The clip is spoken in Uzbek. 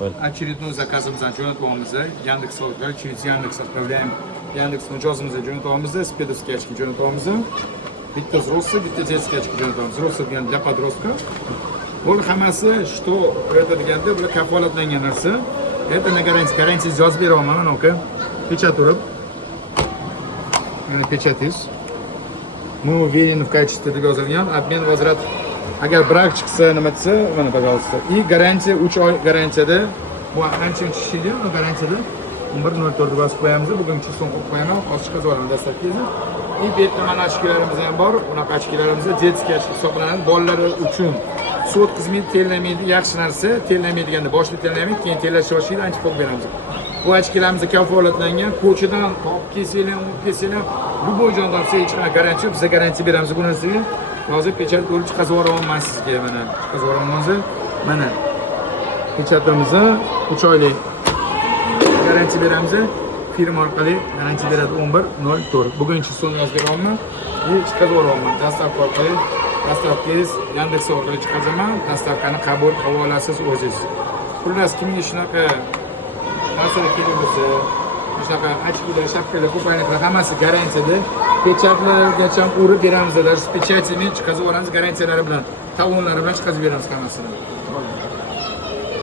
Очередной заказımızdan jo'natyapmiz. Yandex orqali через Яндекс отправляем. Яндекс mijozimizga jo'natyapmiz, spedovskiy очки jo'natyapmiz. Bitta взрослый, bitta детский очки jo'natyapmiz. Взрослый degan для подростка. Bular hammasi что это deganda bular kafolatlangan narsa. Это на гарантия yozib beraman, mana aka. Pechat urib. Mana pechatimiz. Мы уверены в качестве deb yozilgan. Обмен возврат. Agar brak chiqsa, nima desa, mana пожалуйста. И гарантия 3 oy garantiyada. Bu ancha ishlaydi, garantiyada. 11.04 deb yozib qo'yamiz. Buguncha so'm qo'yib qo'yaman. Ochiq qilib olaman dastlabkisi. И bu yerda mana ochkilarimiz ham bor. Bunaqa ochkilarimiz детский ochki hisoblanadi. Bolalar uchun sut xizmati terlamaydi, yaxshi narsa. Terlamaydiganda boshida terlamaydi, keyin terlashga boshlaydi, ancha pul beramiz. Bu ochkilarimiz kafolatlangan. Ko'chadan topib kelsanglar, olib kelsanglar, любой joydan hech qanaqa garantiya yo'q. Biz garantiya beramiz bu narsaga. Hozir pechat bo'lib chiqazib yuboraman sizga mana. Chiqazib yuboraman mana. Pechatimizni 3 oylik garantiya beramiz. Firma orqali garantiya beradi 11.04. Bugunchi so'm yozib beraman. Chiqazib yuboraman. Dastavka orqali dastavkangiz Yandex orqali chiqazaman. Dastavkani qabul havolasiz o'zingiz. Xullas kimga shunaqa narsalar kerak bo'lsa, shunaqa ochkilar, shapkalar, ko'payliklar hammasi garantiyada. Pechatlargacha urib beramiz. Даже с печатями chiqazib yuboramiz garantiyalari bilan, talonlari bilan chiqazib beramiz hammasini.